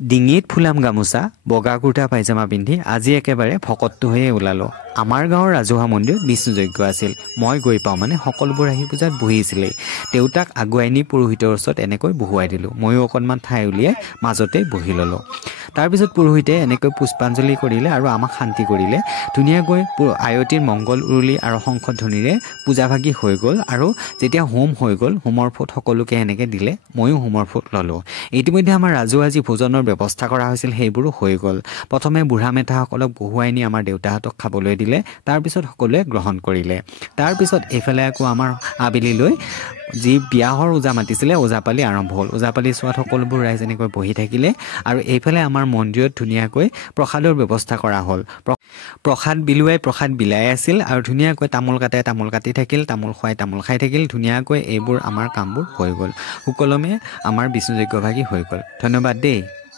ডিঙিত ফুলাম গামোচা বগা কুৰ্তা পাইজামা পিন্ধি আজি একেবাৰে ভকতটো হৈয়ে ওলালো আমাৰ গাঁৱৰ ৰাজহুৱা মন্দিৰত বিষ্ণু যজ্ঞ আছিল মই গৈ পাওঁ মানে সকলোবোৰ আহি পূজাত বহিছিলেই দেউতাক আগুৱাই নি পুৰোহিতৰ ওচৰত এনেকৈ বহুৱাই দিলোঁ ময়ো অকণমান ঠাই উলিয়াই মাজতে বহি ল'লোঁ তাৰপিছত পুৰোহিতে এনেকৈ পুষ্পাঞ্জলি কৰিলে আৰু আমাক শান্তি কৰিলে ধুনীয়াকৈ আয়তীৰ মংগল উৰুলি আৰু শংখধ্বনিৰে পূজাভাগি হৈ গ'ল আৰু যেতিয়া হোম হৈ গ'ল হোমৰ ফুট সকলোকে এনেকৈ দিলে ময়ো হোমৰ ফুট ল'লোঁ ইতিমধ্যে আমাৰ ৰাজহুৱা যি ভোজনৰ ব্যৱস্থা কৰা হৈছিল সেইবোৰো হৈ গ'ল প্ৰথমে বুঢ়া মেথাসকলক বহুৱাই নি আমাৰ দেউতাহঁতক খাবলৈ দিলে তাৰপিছত সকলোৱে গ্ৰহণ কৰিলে তাৰপিছত এইফালে আকৌ আমাৰ আবেলিলৈ যি বিয়াহৰ ওজা মাতিছিলে ওজাপালি আৰম্ভ হ'ল ওজাপালি চোৱাত সকলোবোৰ ৰাইজ এনেকৈ বহি থাকিলে আৰু এইফালে আমাৰ মন্দিৰত ধুনীয়াকৈ প্ৰসাদৰ ব্যৱস্থা কৰা হ'ল প্ৰসাদ বিলোৱাই প্ৰসাদ বিলাই আছিল আৰু ধুনীয়াকৈ তামোল কাটাই তামোল কাটি থাকিল তামোল খুৱাই তামোল খাই থাকিল ধুনীয়াকৈ এইবোৰ আমাৰ কামবোৰ হৈ গ'ল সুকলমে আমাৰ বিষ্ণু যজ্ঞভাগী হৈ গ'ল ধন্যবাদ দেই